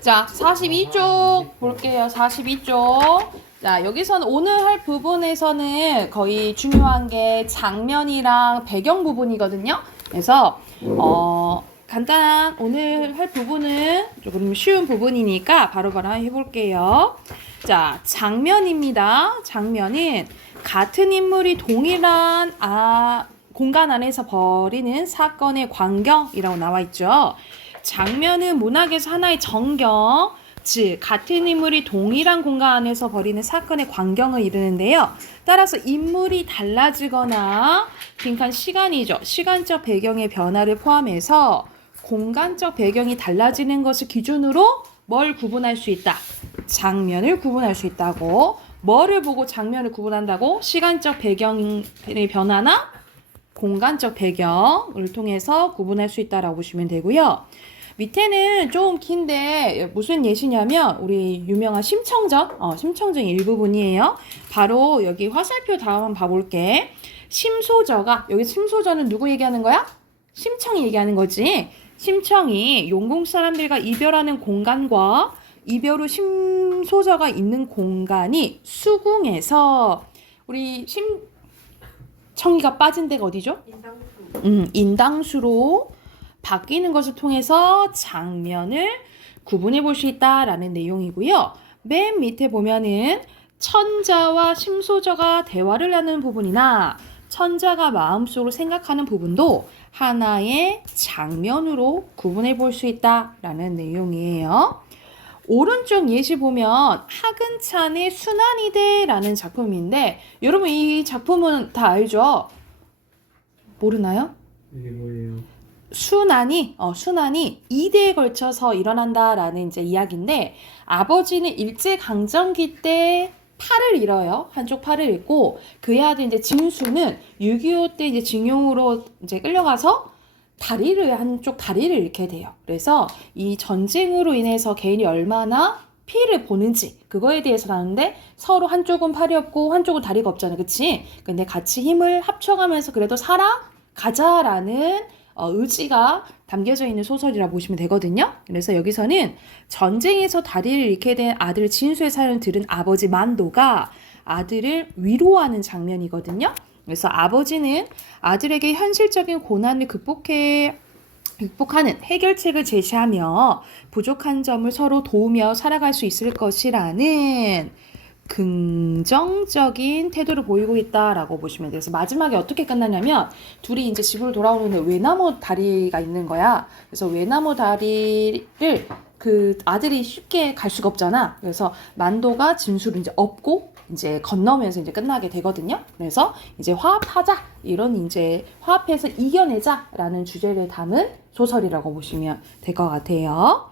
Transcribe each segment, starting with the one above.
자, 42쪽 볼게요. 42쪽. 자, 여기서는 오늘 할 부분에서는 거의 중요한 게 장면이랑 배경 부분이거든요. 그래서 간단한 오늘 할 부분은 조금 쉬운 부분이니까 바로바로 해볼게요. 자, 장면입니다. 장면은 같은 인물이 동일한 공간 안에서 벌이는 사건의 광경이라고 나와 있죠. 장면은 문학에서 하나의 전경, 즉 같은 인물이 동일한 공간 안에서 벌이는 사건의 광경을 이루는데요. 따라서 인물이 달라지거나 빈칸 시간이죠. 시간적 배경의 변화를 포함해서 공간적 배경이 달라지는 것을 기준으로 뭘 구분할 수 있다? 장면을 구분할 수 있다고. 뭐를 보고 장면을 구분한다고? 시간적 배경의 변화나 공간적 배경을 통해서 구분할 수 있다라고 보시면 되고요. 밑에는 좀 긴데 무슨 예시냐면 우리 유명한 심청전, 심청전 일부분이에요. 바로 여기 화살표 다음 한번 봐볼게. 심소저가, 여기 심소저는 누구 얘기하는 거야? 심청이 얘기하는 거지. 심청이 용궁 사람들과 이별하는 공간과 이별 후 심소저가 있는 공간이 수궁에서 우리 청이가 빠진 데가 어디죠? 인당수로 바뀌는 것을 통해서 장면을 구분해 볼 수 있다라는 내용이고요. 맨 밑에 보면은 천자와 심소저가 대화를 하는 부분이나 천자가 마음속으로 생각하는 부분도 하나의 장면으로 구분해 볼 수 있다라는 내용이에요. 오른쪽 예시 보면 하근찬의 순환이대라는 작품인데 여러분 이 작품은 다 알죠? 모르나요? 이게 뭐예요? 순환이 2대에 걸쳐서 일어난다라는 이제 이야기인데 아버지는 일제강점기 때 팔을 잃어요. 한쪽 팔을 잃고 그의 아들 이제 진수는 6.25 때 이제 징용으로 이제 끌려가서 한쪽 다리를 잃게 돼요. 그래서 이 전쟁으로 인해서 개인이 얼마나 피해를 보는지 그거에 대해서 나오는데 서로 한쪽은 팔이 없고 한쪽은 다리가 없잖아요. 그치? 근데 같이 힘을 합쳐가면서 그래도 살아가자라는 의지가 담겨져 있는 소설이라 보시면 되거든요. 그래서 여기서는 전쟁에서 다리를 잃게 된 아들 진수의 사연을 들은 아버지 만도가 아들을 위로하는 장면이거든요. 그래서 아버지는 아들에게 현실적인 고난을 극복하는 해결책을 제시하며 부족한 점을 서로 도우며 살아갈 수 있을 것이라는 긍정적인 태도를 보이고 있다라고 보시면 돼요. 그래서 마지막에 어떻게 끝나냐면 둘이 이제 집으로 돌아오는데 외나무 다리가 있는 거야. 그래서 외나무 다리를 그 아들이 쉽게 갈 수가 없잖아. 그래서 만도가 진수를 이제 업고 이제 건너면서 이제 끝나게 되거든요. 그래서 이제 화합하자 이런 이제 화합해서 이겨내자라는 주제를 담은 소설이라고 보시면 될 것 같아요.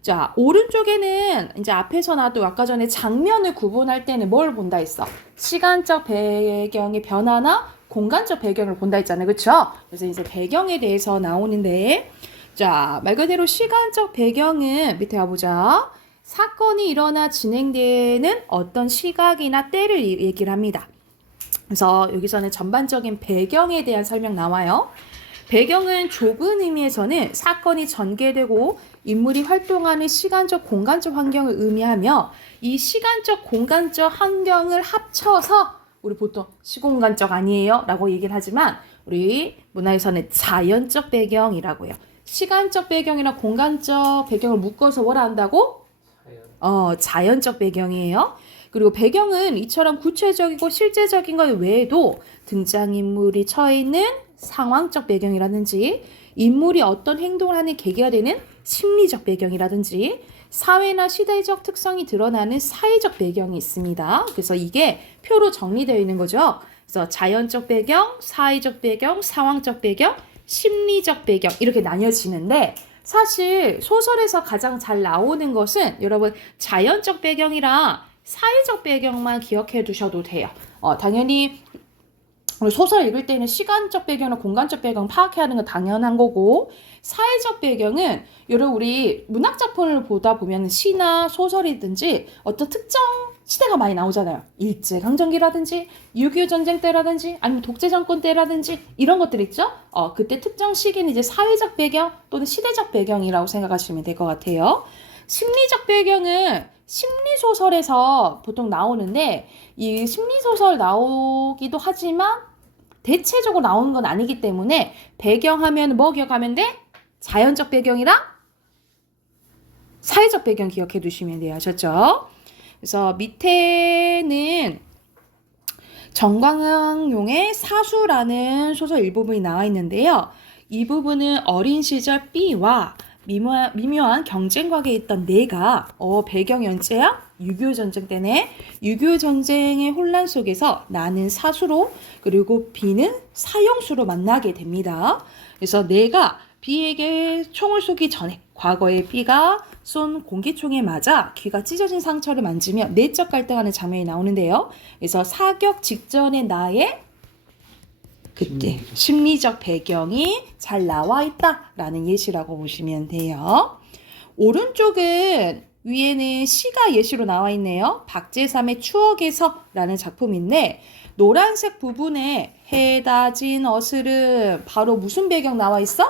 자, 오른쪽에는 이제 앞에서 나도 아까 전에 장면을 구분할 때는 뭘 본다 했어? 시간적 배경의 변화나 공간적 배경을 본다 했잖아요. 그쵸? 그래서 이제 배경에 대해서 나오는데 자, 말 그대로 시간적 배경은 밑에 가보자. 사건이 일어나 진행되는 어떤 시각이나 때를 얘기를 합니다. 그래서 여기서는 전반적인 배경에 대한 설명 나와요. 배경은 좁은 의미에서는 사건이 전개되고 인물이 활동하는 시간적, 공간적 환경을 의미하며 이 시간적, 공간적 환경을 합쳐서 우리 보통 시공간적 아니에요? 라고 얘기를 하지만 우리 문화에서는 자연적 배경이라고요. 시간적 배경이랑 공간적 배경을 묶어서 뭐라 한다고? 자연적 배경이에요. 그리고 배경은 이처럼 구체적이고 실제적인 것 외에도 등장인물이 처해 있는 상황적 배경이라든지 인물이 어떤 행동을 하는 계기가 되는 심리적 배경이라든지 사회나 시대적 특성이 드러나는 사회적 배경이 있습니다. 그래서 이게 표로 정리되어 있는 거죠. 그래서 자연적 배경, 사회적 배경, 상황적 배경, 심리적 배경 이렇게 나뉘어지는데 사실 소설에서 가장 잘 나오는 것은 여러분 자연적 배경이랑 사회적 배경만 기억해 두셔도 돼요. 당연히 소설 읽을 때는 시간적 배경이나 공간적 배경 파악해야 하는 건 당연한 거고 사회적 배경은 여러분 우리 문학작품을 보다 보면 시나 소설이든지 어떤 특정 시대가 많이 나오잖아요. 일제강점기라든지 6.25 전쟁 때라든지 아니면 독재정권 때라든지 이런 것들 있죠. 그때 특정 시기는 이제 사회적 배경 또는 시대적 배경이라고 생각하시면 될 것 같아요. 심리적 배경은 심리소설에서 보통 나오는데 이 심리소설 나오기도 하지만 대체적으로 나오는 건 아니기 때문에 배경하면 뭐 기억하면 돼? 자연적 배경이랑 사회적 배경 기억해 두시면 돼요. 아셨죠? 그래서 밑에는 정광용의 사수라는 소설 일부분이 나와 있는데요. 이 부분은 어린 시절 B와 미묘한 경쟁 관계에 있던 내가 배경이 언제야? 6.25 전쟁 때네. 6.25 전쟁의 혼란 속에서 나는 사수로 그리고 B는 사형수로 만나게 됩니다. 그래서 내가 B에게 총을 쏘기 전에 과거에 B가 쏜 공기총에 맞아 귀가 찢어진 상처를 만지며 내적 갈등하는 장면이 나오는데요. 그래서 사격 직전의 나의 그때 심리적 배경이 잘 나와 있다라는 예시라고 보시면 돼요. 오른쪽은 위에는 시가 예시로 나와 있네요. 박재삼의 추억에서라는 작품인데 노란색 부분에 해다 진 어스름 바로 무슨 배경 나와 있어?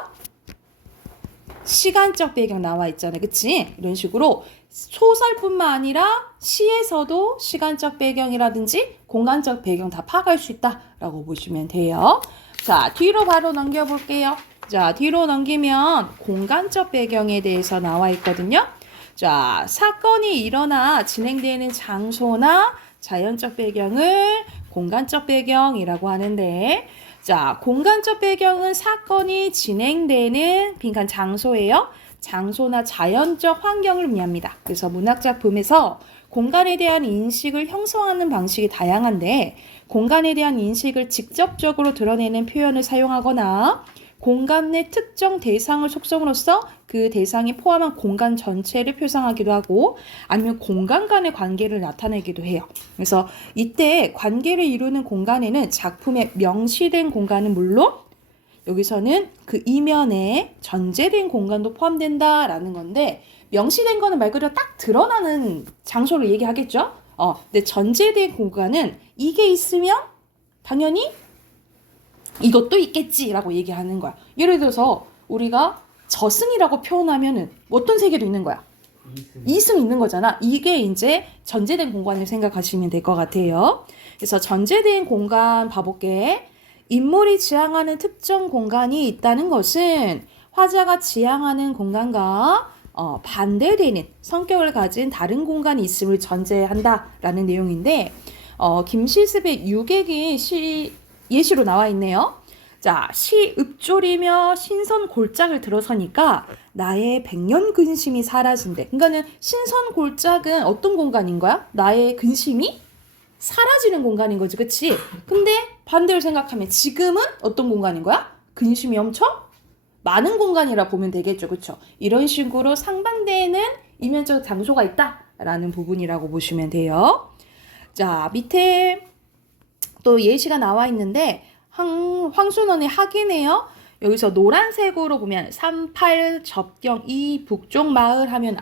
시간적 배경 나와 있잖아요. 그치? 이런 식으로 소설뿐만 아니라 시에서도 시간적 배경이라든지 공간적 배경 다 파악할 수 있다라고 보시면 돼요. 자, 뒤로 바로 넘겨볼게요. 자, 뒤로 넘기면 공간적 배경에 대해서 나와 있거든요. 자, 사건이 일어나 진행되는 장소나 자연적 배경을 공간적 배경이라고 하는데 자, 공간적 배경은 사건이 진행되는 빈칸 장소예요. 장소나 자연적 환경을 의미합니다. 그래서 문학작품에서 공간에 대한 인식을 형성하는 방식이 다양한데 공간에 대한 인식을 직접적으로 드러내는 표현을 사용하거나 공간 내 특정 대상을 속성으로써 그 대상이 포함한 공간 전체를 표상하기도 하고 아니면 공간 간의 관계를 나타내기도 해요. 그래서 이때 관계를 이루는 공간에는 작품에 명시된 공간은 물론 여기서는 그 이면에 전제된 공간도 포함된다라는 건데 명시된 거는 말 그대로 딱 드러나는 장소를 얘기하겠죠. 근데 전제된 공간은 이게 있으면 당연히 이것도 있겠지라고 얘기하는 거야. 예를 들어서 우리가 저승이라고 표현하면은 어떤 세계도 있는 거야? 이승 있는 거잖아. 이게 이제 전제된 공간을 생각하시면 될 것 같아요. 그래서 전제된 공간 봐볼게. 인물이 지향하는 특정 공간이 있다는 것은 화자가 지향하는 공간과 반대되는 성격을 가진 다른 공간이 있음을 전제한다라는 내용인데 김시습의 유객이 예시로 나와 있네요. 자, 시읍졸이며 신선 골짝을 들어서니까 나의 백년 근심이 사라진대. 그러니까는 신선 골짝은 어떤 공간인 거야? 나의 근심이 사라지는 공간인 거지, 그치? 근데 반대로 생각하면 지금은 어떤 공간인 거야? 근심이 엄청 많은 공간이라 보면 되겠죠, 그쵸? 이런 식으로 상반되는 이면적 장소가 있다라는 부분이라고 보시면 돼요. 자, 밑에 또 예시가 나와 있는데 황순원의 학이네요. 여기서 노란색으로 보면 38 접경 이 북쪽 마을 하면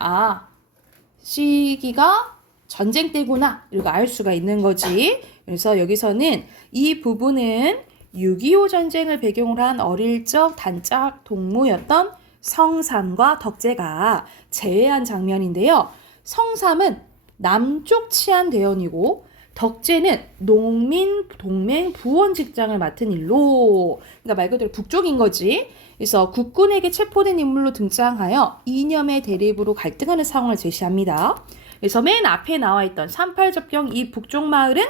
시기가 전쟁 때구나 이렇게 알 수가 있는 거지. 그래서 여기서는 이 부분은 6.25 전쟁을 배경으로 한 어릴 적 단짝 동무였던 성삼과 덕재가 재회한 장면인데요. 성삼은 남쪽 치안대원이고 덕재는 농민 동맹 부원 직장을 맡은 일로 그러니까 말 그대로 북쪽인 거지. 그래서 국군에게 체포된 인물로 등장하여 이념의 대립으로 갈등하는 상황을 제시합니다. 그래서 맨 앞에 나와 있던 38접경 이 북쪽 마을은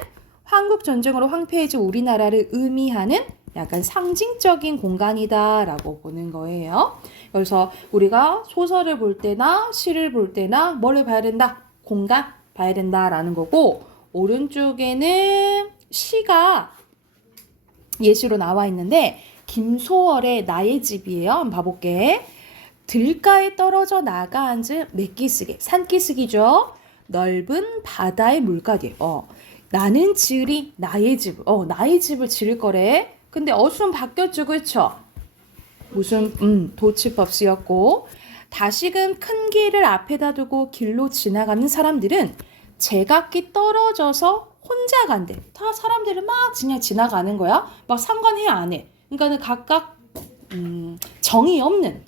한국전쟁으로 황폐해진 우리나라를 의미하는 약간 상징적인 공간이다라고 보는 거예요. 그래서 우리가 소설을 볼 때나 시를 볼 때나 뭐를 봐야 된다? 공간 봐야 된다라는 거고 오른쪽에는 시가 예시로 나와 있는데 김소월의 나의 집이에요. 한번 봐볼게. 들가에 떨어져 나가 앉은 맥기쓰기, 산기슭이죠. 넓은 바다의 물가에 나는 지으리 나의 집. 나의 집을 지을 거래. 근데 어순 바뀌었죠, 그렇죠? 무슨 도치법 쓰였고 다시금 큰 길을 앞에다 두고 길로 지나가는 사람들은 제각기 떨어져서 혼자 간대. 다 사람들은 막 그냥 지나가는 거야. 막 상관해 안 해. 그러니까는 각각 정이 없는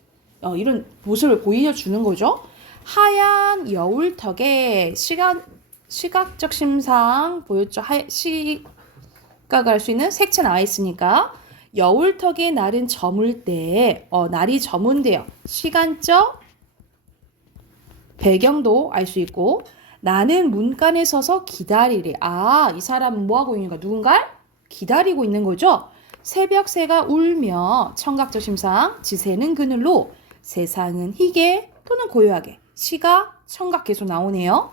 이런 모습을 보여주는 거죠. 하얀 여울턱에 시각적 심상 보였죠. 시각을 할 수 있는 색채 나와 있으니까 여울턱에 날은 저물 때 날이 저문대요. 시간적 배경도 알 수 있고 나는 문간에 서서 기다리래. 이 사람은 뭐하고 있는가? 누군가를 기다리고 있는 거죠. 새벽새가 울며 청각적 심상 지새는 그늘로 세상은 희게 또는 고요하게 시가 청각 계속 나오네요.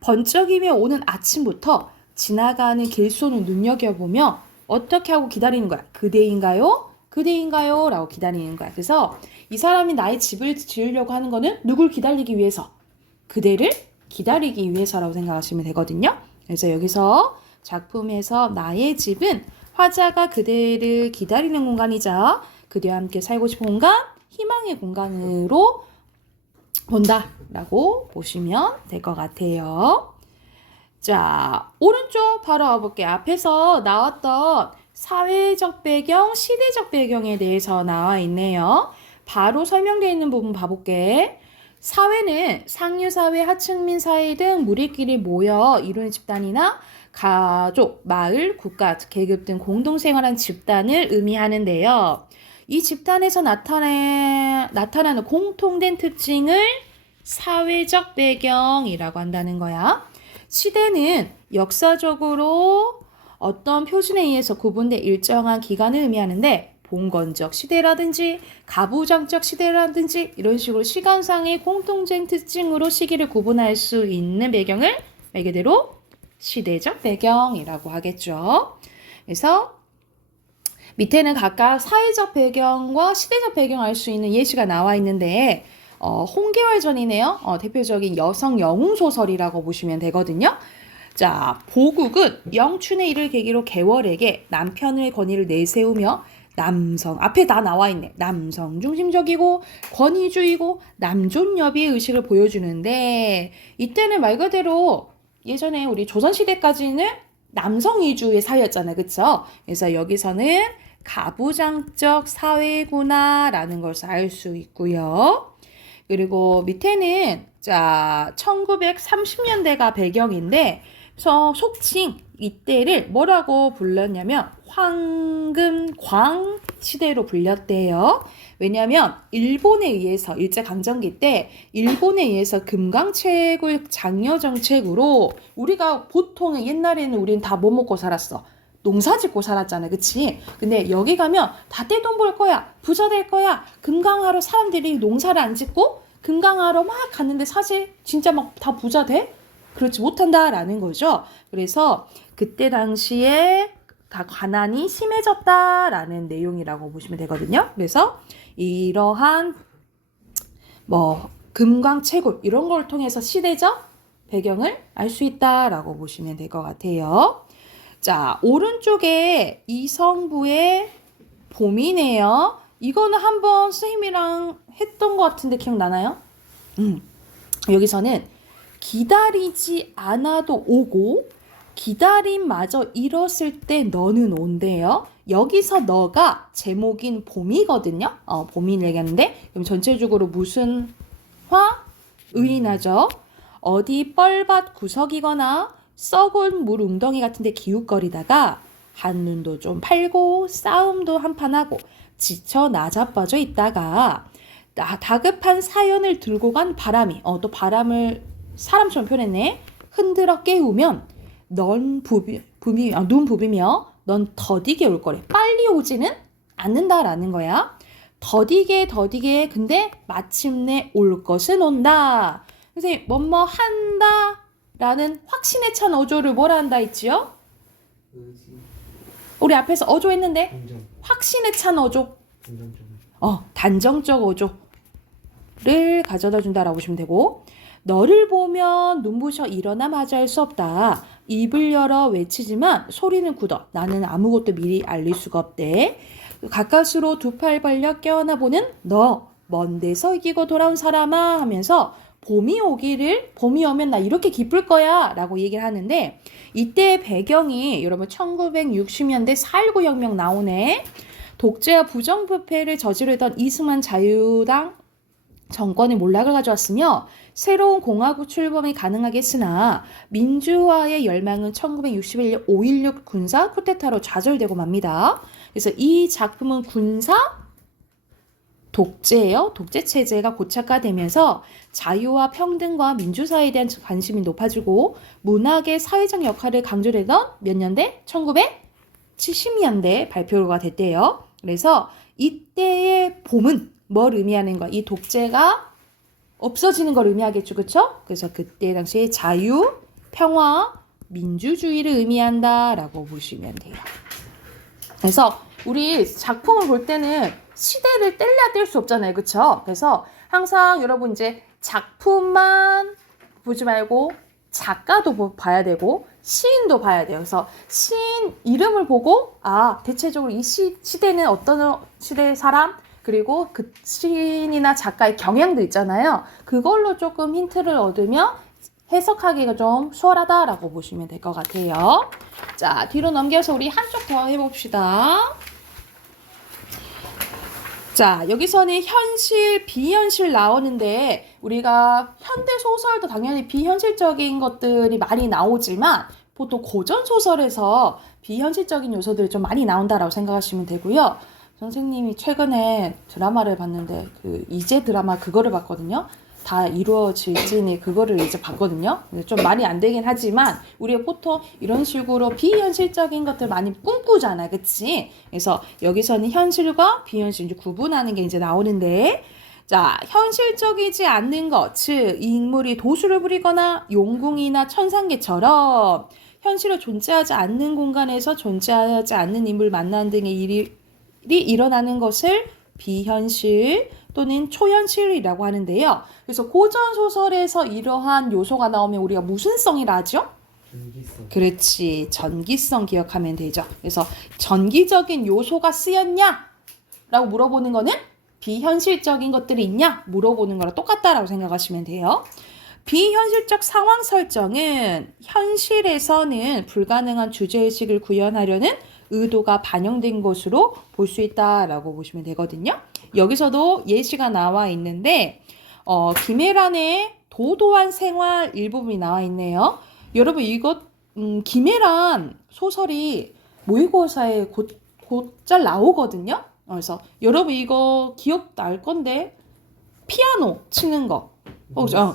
번쩍이며 오는 아침부터 지나가는 길손을 눈여겨보며 어떻게 하고 기다리는 거야? 그대인가요? 그대인가요? 라고 기다리는 거야. 그래서 이 사람이 나의 집을 지으려고 하는 거는 누굴 기다리기 위해서? 그대를 기다리기 위해서라고 생각하시면 되거든요. 그래서 여기서 작품에서 나의 집은 화자가 그대를 기다리는 공간이자 그대와 함께 살고 싶은 공간, 희망의 공간으로 본다라고 보시면 될 것 같아요. 자, 오른쪽 바로 와볼게요. 앞에서 나왔던 사회적 배경, 시대적 배경에 대해서 나와 있네요. 바로 설명되어 있는 부분 봐볼게. 사회는 상류사회, 하층민 사회 등 무리끼리 모여 이루는 집단이나 가족, 마을, 국가, 계급 등 공동생활한 집단을 의미하는데요. 이 집단에서 나타나는 공통된 특징을 사회적 배경이라고 한다는 거야. 시대는 역사적으로 어떤 표준에 의해서 구분된 일정한 기간을 의미하는데 봉건적 시대라든지 가부장적 시대라든지 이런 식으로 시간상의 공통된 특징으로 시기를 구분할 수 있는 배경을 말 그대로 시대적 배경이라고 하겠죠. 그래서 밑에는 각각 사회적 배경과 시대적 배경을 알 수 있는 예시가 나와 있는데 홍계월전이네요. 대표적인 여성 영웅 소설이라고 보시면 되거든요. 자, 보국은 영춘의 일을 계기로 계월에게 남편의 권위를 내세우며 남성, 앞에 다 나와 있네. 남성 중심적이고 권위주의고 남존여비의 의식을 보여주는데 이때는 말 그대로 예전에 우리 조선시대까지는 남성 위주의 사회였잖아요. 그쵸? 그래서 여기서는 가부장적 사회구나라는 것을 알 수 있고요. 그리고 밑에는 자 1930년대가 배경인데 속칭 이때를 뭐라고 불렀냐면 황금광 시대로 불렸대요. 왜냐하면 일본에 의해서 일제강점기 때 일본에 의해서 금강채굴 장려 정책으로 우리가 보통 옛날에는 우린 다 뭐 먹고 살았어? 농사 짓고 살았잖아. 그치? 근데 여기 가면 다 떼돈 벌 거야. 부자 될 거야. 금강하러 사람들이 농사를 안 짓고 금강하러 막 갔는데 사실 진짜 막 다 부자 돼? 그렇지 못한다라는 거죠. 그래서 그때 당시에 다 가난이 심해졌다라는 내용이라고 보시면 되거든요. 그래서 이러한 금강채굴 이런 걸 통해서 시대적 배경을 알 수 있다라고 보시면 될 것 같아요. 자, 오른쪽에 이성부의 봄이네요. 이거는 한번 선생님이랑 했던 것 같은데 기억나나요? 여기서는 기다리지 않아도 오고 기다림마저 잃었을 때 너는 온대요. 여기서 너가 제목인 봄이거든요. 봄이 얘기하는데 그럼 전체적으로 무슨 화? 의인하죠. 어디 뻘밭 구석이거나 썩은 물 웅덩이 같은 데 기웃거리다가 한눈도 좀 팔고 싸움도 한판 하고 지쳐 나자빠져 있다가 다급한 사연을 들고 간 바람이 또 바람을 사람처럼 표현했네. 흔들어 깨우면 눈 부비며 넌 더디게 올 거래. 빨리 오지는 않는다라는 거야. 더디게 근데 마침내 올 것은 온다. 선생님 뭐뭐 한다 라는 확신에 찬 어조를 뭐라 한다 했지요? 우리 앞에서 어조 했는데 확신에 찬 어조 단정적 어조를 가져다 준다라고 보시면 되고 너를 보면 눈부셔 일어나 마저 할 수 없다. 입을 열어 외치지만 소리는 굳어. 나는 아무것도 미리 알릴 수가 없대. 가까스로 두 팔 벌려 껴안아 보는 너 먼 데서 이기고 돌아온 사람아 하면서 봄이 오면 나 이렇게 기쁠 거야 라고 얘기를 하는데, 이때 배경이 여러분 1960년대 4.19 혁명 나오네. 독재와 부정부패를 저지르던 이승만 자유당 정권의 몰락을 가져왔으며 새로운 공화국 출범이 가능하게 했으나 민주화의 열망은 1961년 5.16 군사 쿠데타로 좌절되고 맙니다. 그래서 이 작품은 군사 독재예요. 독재 체제가 고착화되면서 자유와 평등과 민주사회에 대한 관심이 높아지고 문학의 사회적 역할을 강조하던 몇 년대? 1970년대 발표가 됐대요. 그래서 이때의 봄은 뭘 의미하는 거야? 이 독재가 없어지는 걸 의미하겠죠. 그쵸? 그래서 그때 당시에 자유, 평화, 민주주의를 의미한다라고 보시면 돼요. 그래서 우리 작품을 볼 때는 시대를 뗄래야 뗄 수 없잖아요. 그쵸? 그래서 항상 여러분 이제 작품만 보지 말고 작가도 봐야 되고 시인도 봐야 돼요. 그래서 시인 이름을 보고 대체적으로 이 시대는 어떤 시대의 사람, 그리고 그 시인이나 작가의 경향도 있잖아요. 그걸로 조금 힌트를 얻으면 해석하기가 좀 수월하다라고 보시면 될 것 같아요. 자, 뒤로 넘겨서 우리 한쪽 더 해봅시다. 자, 여기서는 현실, 비현실 나오는데 우리가 현대 소설도 당연히 비현실적인 것들이 많이 나오지만 보통 고전 소설에서 비현실적인 요소들이 좀 많이 나온다라고 생각하시면 되고요. 선생님이 최근에 드라마를 봤는데 그 이제 드라마 그거를 봤거든요. 다 이루어질지니 그거를 이제 봤거든요. 좀 말이 안 되긴 하지만 우리가 보통 이런 식으로 비현실적인 것들 많이 꿈꾸잖아, 그치? 그래서 여기서는 현실과 비현실 이제 구분하는 게 이제 나오는데, 자, 현실적이지 않는 것, 즉 인물이 도수를 부리거나 용궁이나 천상계처럼 현실에 존재하지 않는 공간에서 존재하지 않는 인물을 만나는 등의 일이 일어나는 것을 비현실 또는 초현실이라고 하는데요. 그래서 고전 소설에서 이러한 요소가 나오면 우리가 무슨 성이라 하죠? 전기성. 그렇지, 전기성 기억하면 되죠. 그래서 전기적인 요소가 쓰였냐? 라고 물어보는 거는 비현실적인 것들이 있냐? 물어보는 거랑 똑같다라고 생각하시면 돼요. 비현실적 상황 설정은 현실에서는 불가능한 주제의식을 구현하려는 의도가 반영된 것으로 볼 수 있다라고 보시면 되거든요. 여기서도 예시가 나와 있는데 김애란의 도도한 생활 일부분이 나와 있네요. 여러분 이것 김애란 소설이 모의고사에 곧잘 나오거든요. 그래서 여러분 이거 기억 날 건데 피아노 치는 거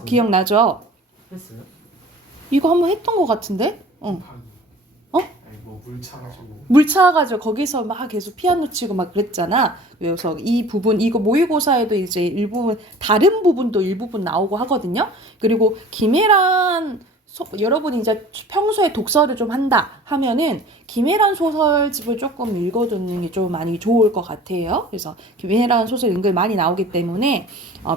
기억나죠? 했어요? 이거 한번 했던 것 같은데? 아니 물 차가지고. 물 차가지고 거기서 막 계속 피아노 치고 막 그랬잖아. 그래서 이 부분 이거 모의고사에도 이제 일부분 다른 부분도 일부분 나오고 하거든요. 그리고 김애란 여러분이 이제 평소에 독서를 좀 한다 하면은 김애란 소설집을 조금 읽어두는 게 좀 많이 좋을 것 같아요. 그래서 김애란 소설 은근 많이 나오기 때문에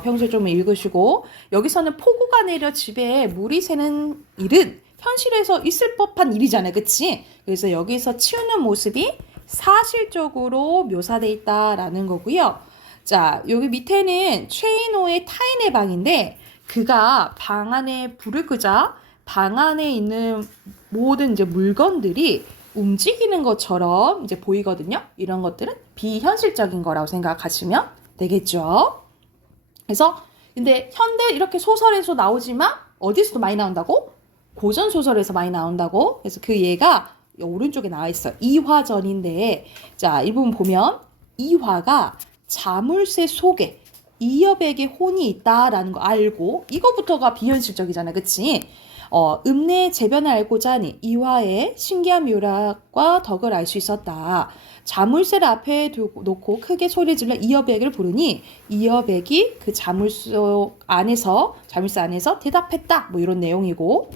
평소에 좀 읽으시고, 여기서는 폭우가 내려 집에 물이 새는 일은 현실에서 있을 법한 일이잖아요. 그치? 그래서 여기서 치우는 모습이 사실적으로 묘사돼 있다라는 거고요. 자, 여기 밑에는 최인호의 타인의 방인데 그가 방 안에 불을 끄자 방 안에 있는 모든 이제 물건들이 움직이는 것처럼 이제 보이거든요. 이런 것들은 비현실적인 거라고 생각하시면 되겠죠. 그래서 근데 현대 이렇게 소설에서 나오지만 어디서도 많이 나온다고? 고전 소설에서 많이 나온다고. 그래서 그 예가 오른쪽에 나와 있어요. 이화전인데, 자, 이 부분 보면 이화가 자물쇠 속에 이여백의 혼이 있다라는 거 알고, 이거부터가 비현실적이잖아, 그치? 읍내의 재변을 알고자 하니 이화의 신기한 묘락과 덕을 알 수 있었다. 자물쇠를 앞에 놓고 크게 소리 질러 이여백을 부르니 이여백이 그 자물쇠 안에서 대답했다. 뭐 이런 내용이고,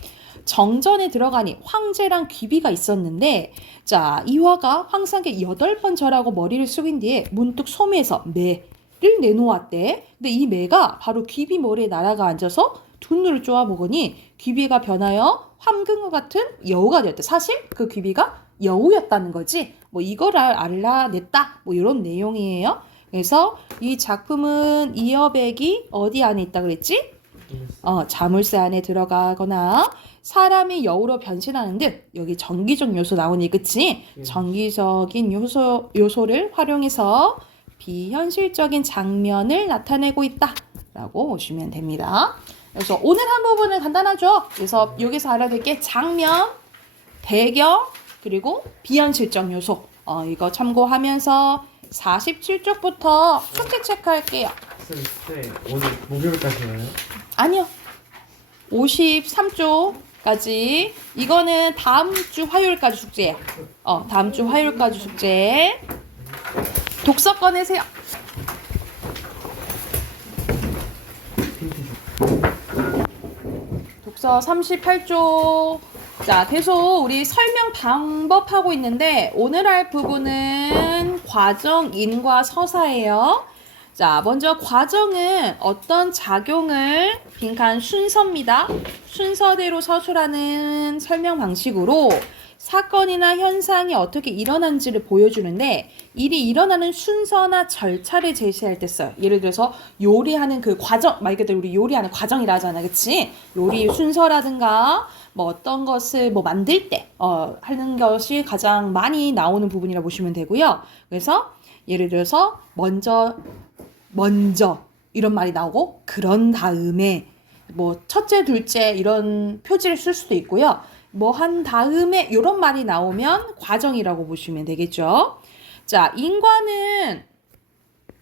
정전에 들어가니 황제랑 귀비가 있었는데, 자, 이화가 황상께 8번 절하고 머리를 숙인 뒤에 문득 소매에서 매를 내놓았대. 근데 이 매가 바로 귀비 머리에 날아가 앉아서 두 눈을 쪼아 먹으니 귀비가 변하여 황금과 같은 여우가 되었대. 사실 그 귀비가 여우였다는 거지. 뭐 이거를 알아냈다. 뭐 이런 내용이에요. 그래서 이 작품은 이여백이 어디 안에 있다 그랬지? 자물쇠 안에 들어가거나 사람이 여우로 변신하는 등 여기 정기적 요소 나오니 그치? 정기적인 요소를 활용해서 비현실적인 장면을 나타내고 있다 라고 보시면 됩니다. 그래서 오늘 한 부분은 간단하죠? 그래서 여기서 알아둘 게 장면, 배경, 그리고 비현실적 요소 이거 참고하면서 47쪽부터 숙제 체크할게요. 네, 오늘 목요일까지 와요? 아니요. 53쪽까지. 이거는 다음 주 화요일까지 숙제예요. 다음 주 화요일까지 숙제. 독서 꺼내세요. 독서 38쪽. 자, 계속 우리 설명 방법 하고 있는데 오늘 할 부분은 과정, 인과 서사예요. 자, 먼저 과정은 어떤 작용을 빈칸 순서입니다. 순서대로 서술하는 설명 방식으로 사건이나 현상이 어떻게 일어난지를 보여주는데 일이 일어나는 순서나 절차를 제시할 때 써요. 예를 들어서 요리하는 그 과정, 말 그대로 우리 요리하는 과정이라 하잖아. 그치? 요리 순서라든가 뭐 어떤 것을 뭐 만들 때 하는 것이 가장 많이 나오는 부분이라 보시면 되고요. 그래서 예를 들어서 먼저 이런 말이 나오고 그런 다음에 뭐 첫째, 둘째 이런 표지를 쓸 수도 있고요. 뭐 한 다음에 이런 말이 나오면 과정이라고 보시면 되겠죠. 자, 인과는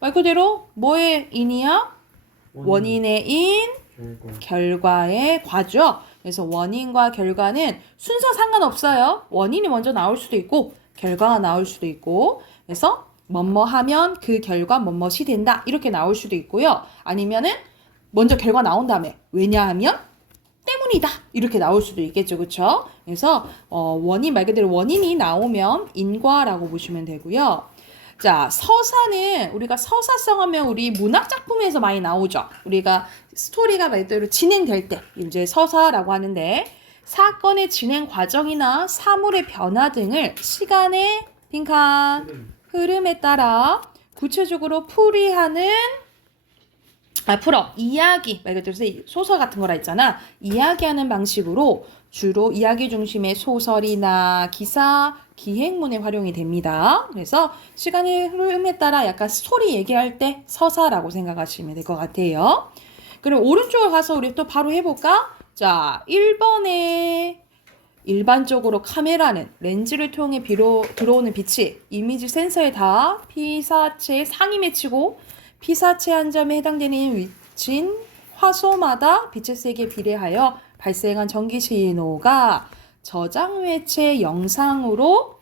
말 그대로 뭐의 인이야? 원인의 인, 결과의 과죠. 그래서 원인과 결과는 순서 상관없어요. 원인이 먼저 나올 수도 있고 결과가 나올 수도 있고 그래서 뭐뭐 하면 그 결과 뭐뭐이 된다 이렇게 나올 수도 있고요. 아니면은 먼저 결과 나온 다음에 왜냐하면 때문이다 이렇게 나올 수도 있겠죠. 그쵸? 그래서 원인 말 그대로 원인이 나오면 인과라고 보시면 되고요. 자, 서사는 우리가 서사성 하면 우리 문학작품에서 많이 나오죠. 우리가 스토리가 말 그대로 진행될 때 이제 서사라고 하는데 사건의 진행 과정이나 사물의 변화 등을 시간의 빈칸 흐름에 따라 구체적으로 이야기, 말 그대로 소설 같은 거라 했잖아. 이야기하는 방식으로 주로 이야기 중심의 소설이나 기사, 기행문에 활용이 됩니다. 그래서 시간의 흐름에 따라 약간 스토리 얘기할 때 서사라고 생각하시면 될 것 같아요. 그럼 오른쪽을 가서 우리 또 바로 해볼까? 자, 1번에 일반적으로 카메라는 렌즈를 통해 들어오는 빛이 이미지 센서에 닿아 피사체의 상이 맺히고 피사체 한 점에 해당되는 위치인 화소마다 빛의 세기에 비례하여 발생한 전기 신호가 저장 매체 영상으로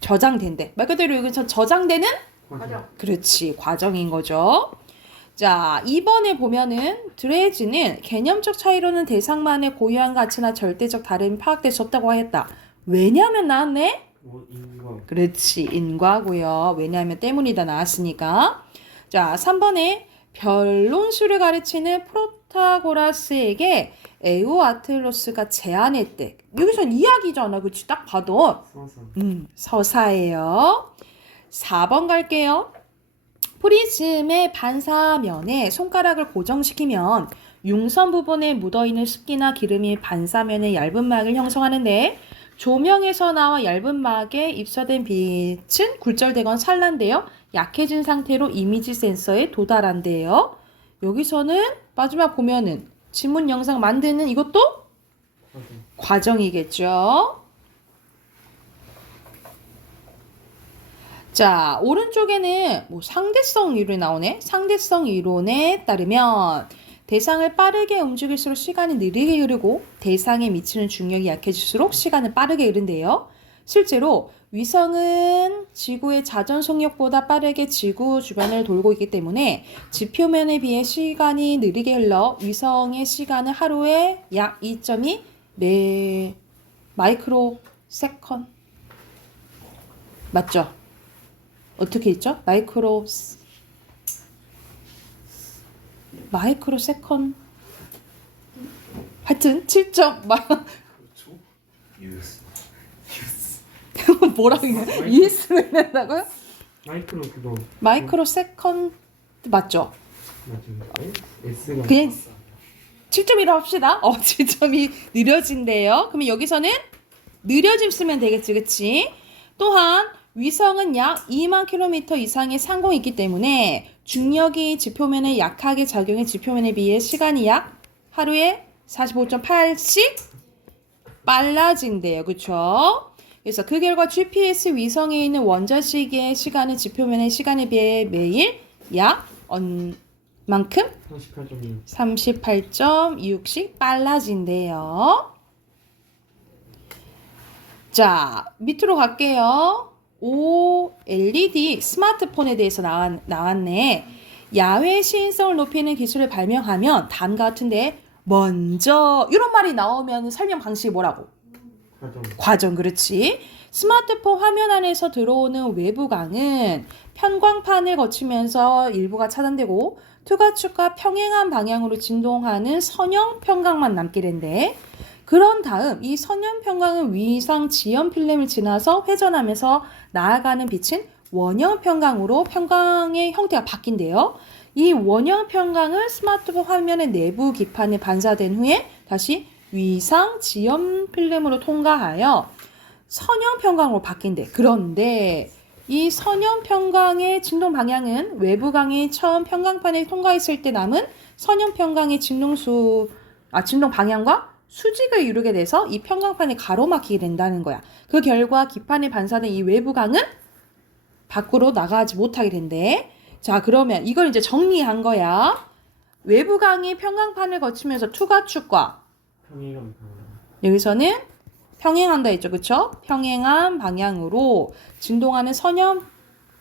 저장된대. 말 그대로 여기서 저장되는? 과정. 그렇지, 과정인 거죠. 자, 2번에 보면은 드레즈는 개념적 차이로는 대상만의 고유한 가치나 절대적 다름이 파악될 수 없다고 하였다. 왜냐하면 나왔네? 인과. 그렇지, 인과고요. 왜냐하면 때문이다 나왔으니까. 자, 3번에 변론수를 가르치는 프로타고라스에게 에우아틀로스가 제안했대. 여기선 이야기잖아. 그치? 딱 봐도. 서사예요. 4번 갈게요. 프리즘의 반사면에 손가락을 고정시키면 융선 부분에 묻어있는 습기나 기름이 반사면의 얇은 막을 형성하는데 조명에서 나와 얇은 막에 입서된 빛은 굴절되거나 산란되어 약해진 상태로 이미지 센서에 도달한대요. 여기서는 마지막 보면은 지문 영상 만드는 이것도 과정이겠죠. 자, 오른쪽에는 뭐 상대성 이론이 나오네. 상대성 이론에 따르면 대상을 빠르게 움직일수록 시간이 느리게 흐르고 대상에 미치는 중력이 약해질수록 시간은 빠르게 흐른대요. 실제로 위성은 지구의 자전 속력보다 빠르게 지구 주변을 돌고 있기 때문에 지표면에 비해 시간이 느리게 흘러 위성의 시간은 하루에 약 2.2 마이크로 세컨 맞죠? 어떻게 있죠? 마이크로 세컨 하여튼 7점 뭐라고 했냐? ES로 해낸다고요? 마이크로 세컨 맞죠? 맞아요. S가 그냥 7.1로 합시다. 7.2 느려진대요. 그러면 여기서는 느려짐 쓰면 되겠지, 그치? 또한 위성은 약 2만 킬로미터 이상의 상공이 있기 때문에 중력이 지표면에 약하게 작용해 지표면에 비해 시간이 약 하루에 45.8씩 빨라진대요. 그쵸? 그래서 그 결과 GPS 위성에 있는 원자시계의 시간은 지표면의 시간에 비해 매일 약 얼만큼? 38.6. 38.26씩 빨라진대요. 자, 밑으로 갈게요. OLED 스마트폰에 대해서 나왔네. 야외 시인성을 높이는 기술을 발명하면 다음 같은데 먼저 이런 말이 나오면 설명 방식이 뭐라고? 과정, 그렇지. 스마트폰 화면 안에서 들어오는 외부광은 편광판을 거치면서 일부가 차단되고 투과축과 평행한 방향으로 진동하는 선형 편광만 남게 된대. 그런 다음 이 선형 편광은 위상 지연 필름을 지나서 회전하면서 나아가는 빛은 원형 편광으로 편광의 형태가 바뀐대요. 이 원형 편광은 스마트폰 화면의 내부 기판에 반사된 후에 다시 위상 지연 필름으로 통과하여 선형 편광으로 바뀐대. 그런데 이 선형 편광의 진동 방향은 외부광이 처음 편광판에 통과했을 때 남은 선형 편광의 진동 방향과 수직을 이루게 돼서 이 편광판이 가로막히게 된다는 거야. 그 결과 기판에 반사된 이 외부광은 밖으로 나가지 못하게 된대. 자, 그러면 이걸 이제 정리한 거야. 외부광이 편광판을 거치면서 투과축과 평행한 여기서는 평행한다 했죠. 그쵸? 평행한 방향으로 진동하는 선형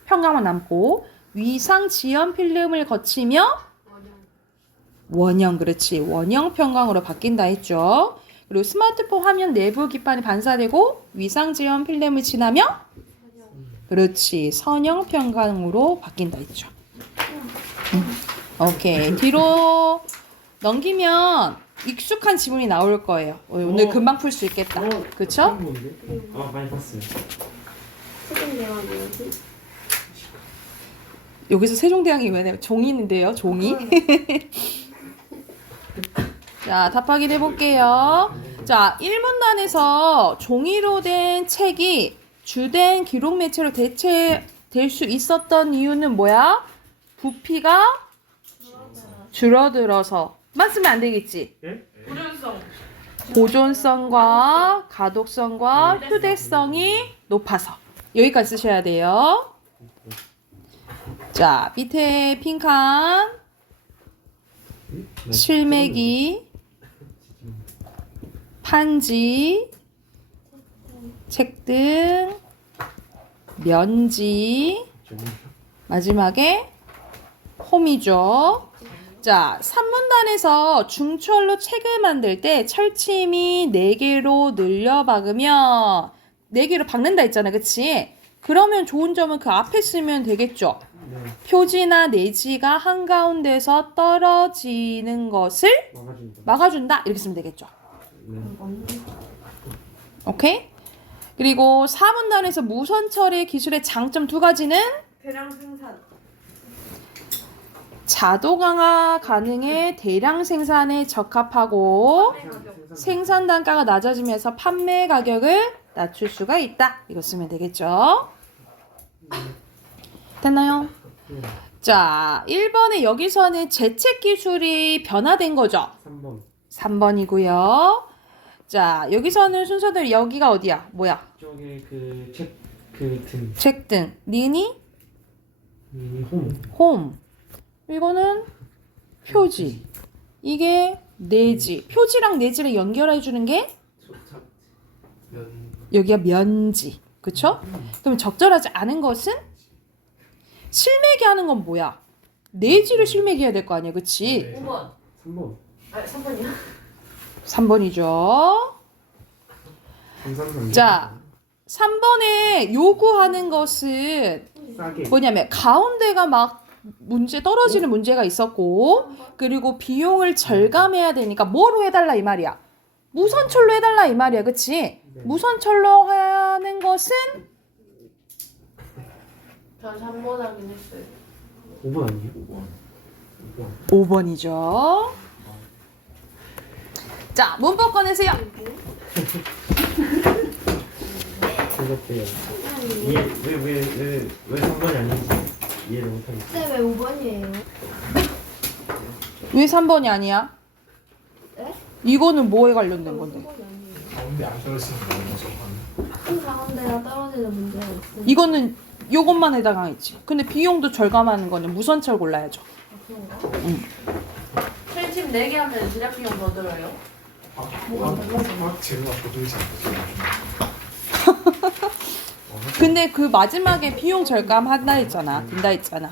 편광만 남고 위상 지연 필름을 거치며 원형, 그렇지. 원형 편광으로 바뀐다 했죠. 그리고 스마트폰 화면 내부 기판이 반사되고 위상 지연 필름을 지나며 그렇지. 선형 편광으로 바뀐다 했죠. 오케이. 뒤로 넘기면 익숙한 지문이 나올 거예요. 오늘 금방 풀 수 있겠다. 그쵸? 많이 봤어요. 세종대왕 뭐지? 여기서 세종대왕이 왜 종이 있는데요? 종이? 자, 답 확인해 볼게요. 자, 1문단에서 종이로 된 책이 주된 기록 매체로 대체될 수 있었던 이유는 뭐야? 부피가 줄어들어서. 만 쓰면 안 되겠지? 예? 보존성과 가독성과 휴대성이 높아서. 여기까지 쓰셔야 돼요. 자, 밑에 빈칸 실매기, 판지, 책등, 면지, 마지막에 홈이죠. 자, 3문단에서 중철로 책을 만들 때 철침이 4개로 늘려 박으면 4개로 박는다 했잖아. 그치? 그러면 좋은 점은 그 앞에 쓰면 되겠죠. 네. 표지나 내지가 한가운데서 떨어지는 것을 막아준다. 이렇게 쓰면 되겠죠. 네. 오케이? 그리고 4문단에서 무선 처리 기술의 장점 2가지는 대량 생산. 자동화 가능해 대량 생산에 적합하고 생산 단가가 낮아지면서 판매 가격을 낮출 수가 있다. 이거 쓰면 되겠죠. 됐나요? 자, 1번에 여기서는 재책 기술이 변화된 거죠. 3번. 3번이고요. 자, 여기서는 순서대로 여기가 어디야? 뭐야? 쪽에 등. 책등. 니니? 홈. 홈. 이거는 표지. 이게 내지. 표지랑 내지를 연결해 주는 게 여기가 면지. 그쵸? 그럼 적절하지 않은 것은 실매기 하는 건 뭐야? 내지를 실매기 해야 될 거 아니야. 그치? 5번. 3번. 아, 3번이요? 3번이죠. 자, 3번에 요구하는 것은 싸게. 뭐냐면 가운데가 막 떨어지는 문제가 있었고 그리고 비용을 절감해야 되니까 뭐로 해달라 이 말이야. 무선철로 해달라 이 말이야. 그치? 무선철로 하는 것은 전 3번 하긴 했어요. 5번 아니에요? 5번이죠. 자, 문법 꺼내세요. 그것도요. 이해 왜왜 3번이 아닌지 이해를 못하겠어. 쌤, 왜 5번이에요? 왜 3번이 아니야? 네? 이거는 뭐에 관련된 건데? 3번이 아니에요. 가운데 안 떨어지는 거죠. 큰 가운데가 떨어지는 문제가 있어요. 이거는 요것만 해당하겠지. 근데 비용도 절감하는 거는 무선철 골라야죠. 그런가? 응. 펜칩 4개 하면 제작 비용 더 들어요? 막 재료가 더 들지 않거든요. 근데 그 마지막에 비용 절감 한다 했잖아. 된다 했잖아.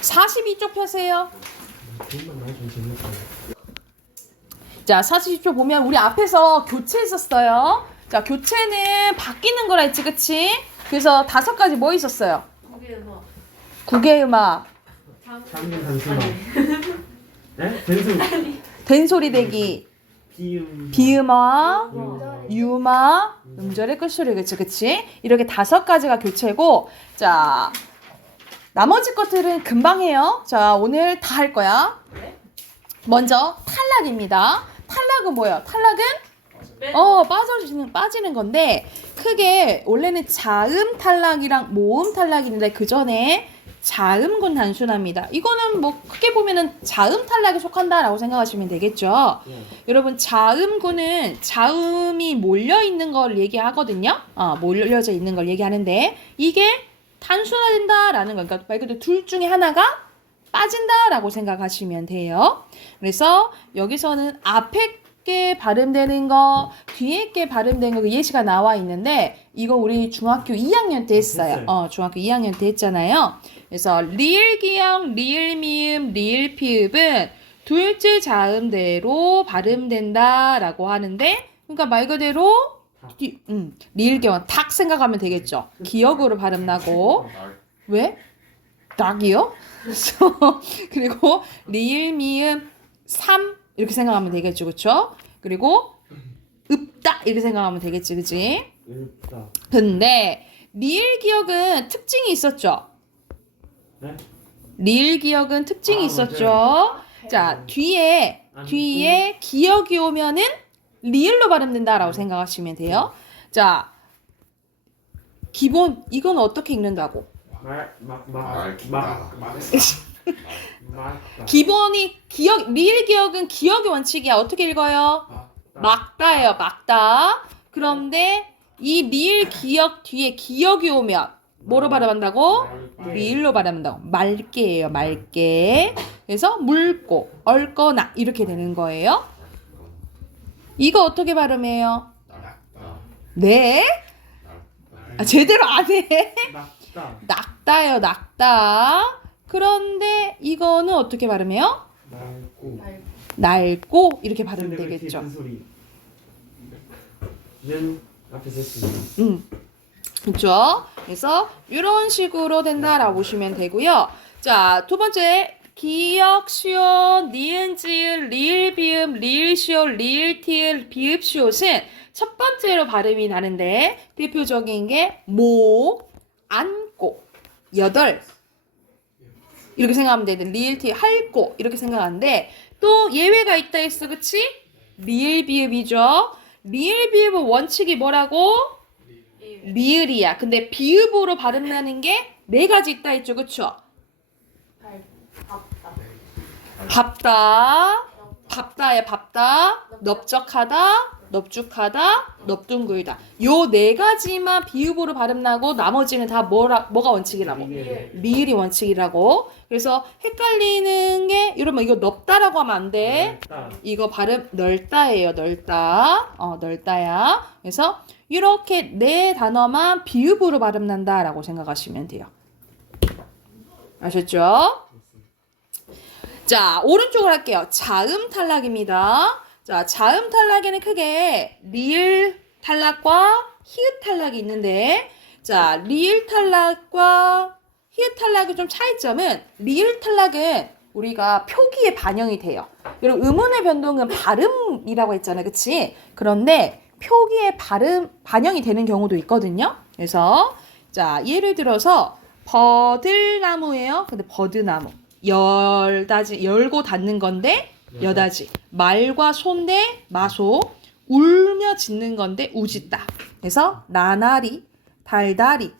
42쪽 펴세요. 그것만 나좀 재밌다. 자, 42쪽 보면 우리 앞에서 교체했었어요. 자, 교체는 바뀌는 거라 했지, 그치? 그래서 5가지 뭐 있었어요? 그게 뭐 국외 음악, 장면 단순화. 네? 된수. 된소리 대기, 비음. 비음화, 비음. 유마, 음절의 끝소리겠지, 그치? 이렇게 5가지가 교체고, 자, 나머지 것들은 금방 해요. 자, 오늘 다 할 거야. 먼저 탈락입니다. 탈락은 뭐예요? 탈락은 빠지는 건데, 크게 원래는 자음 탈락이랑 모음 탈락이 있는데 그 전에 자음군 단순합니다. 이거는 뭐 크게 보면은 자음 탈락에 속한다라고 생각하시면 되겠죠. 여러분, 자음군은 자음이 몰려 있는 걸 얘기하거든요. 몰려져 있는 걸 얘기하는데 이게 단순화된다라는 거. 그러니까 말 그대로 둘 중에 하나가 빠진다라고 생각하시면 돼요. 그래서 여기서는 앞에 게 발음되는 거, 뒤에 게 발음되는 거 그 예시가 나와 있는데 이거 우리 중학교 2학년 때 했어요. 중학교 2학년 때 했잖아요. 그래서 리을 기역, 리을 미음, 리을 피읍은 둘째 자음대로 발음된다라고 하는데 그러니까 말 그대로 리을 기역은 닭 생각하면 되겠죠. 기역으로 발음 나고 왜? 닭이요? 그리고 리을 미음 3 이렇게 생각하면 되겠죠, 그렇죠? 그리고 읍다 이렇게 생각하면 되겠지, 그렇지? 읍다. 근데 리을 기역은 특징이 있었죠. 네? 리을 기역은 특징이 있었죠. 맞아요. 자, 뒤에 기역이 오면은 리을로 발음된다라고 생각하시면 돼요. 자, 기본 이건 어떻게 읽는다고? 기본이 리을 기역은 기역의 원칙이야. 어떻게 읽어요? 막다예요. 막다. 그런데 이 리을 기역 뒤에 기역이 오면 뭐로 발음한다고? 리을로 발음한다고. 맑게예요. 맑게. 그래서 묽고 얽거나 이렇게 되는 거예요. 이거 어떻게 발음해요? 네? 제대로 안 해. 낙다예요. 낙다. 그런데 이거는 어떻게 발음해요? 낡고 이렇게 발음이 되겠죠. 는 앞에서 했습니다. 그렇죠? 그래서 이런 식으로 된다라고 보시면 되고요. 자, 두 번째 기역, 시옷, 니은, 지읒, 리을, 비음, 리을, 시옷, 리을, 티읒, 비읍, 시옷은 첫 번째로 발음이 나는데 대표적인 게 모, 안고, 여덟 이렇게 생각하면 돼. 리을, 티읒, 할고 이렇게 생각하는데 또 예외가 있다 했어, 그치? 리을, 비읍이죠. 리을, 비읍의 원칙이 뭐라고? 리을이야. 근데 비읍으로 발음 나는 게 4가지 있다 했죠, 그쵸? 밥다야, 밥다, 넓적하다, 넙죽하다, 넙둥글다. 요 4가지만 비읍으로 발음 나고 나머지는 다 뭐가 원칙이라고? 리을이 원칙이라고. 그래서 헷갈리는 게 이러면 이거 넓다라고 하면 안 돼. 이거 발음 넓다예요. 넓다. 넓다야. 그래서 이렇게 4단어만 비읍으로 발음 난다라고 생각하시면 돼요. 아셨죠? 자, 오른쪽으로 할게요. 자음 탈락입니다. 자, 자음 탈락에는 크게 리을 탈락과 히읗 탈락이 있는데, 자, 리을 탈락과 히읗 탈락의 좀 차이점은 리을 탈락은 우리가 표기에 반영이 돼요. 여러분, 음운의 변동은 발음이라고 했잖아요. 그치? 그런데 표기에 반영이 되는 경우도 있거든요. 그래서, 자, 예를 들어서 버들나무예요. 근데 버드나무. 열고 닫는 건데 여다지. 말과 손대 마소. 울며 짖는 건데 우짖다. 그래서 나나리, 달다리,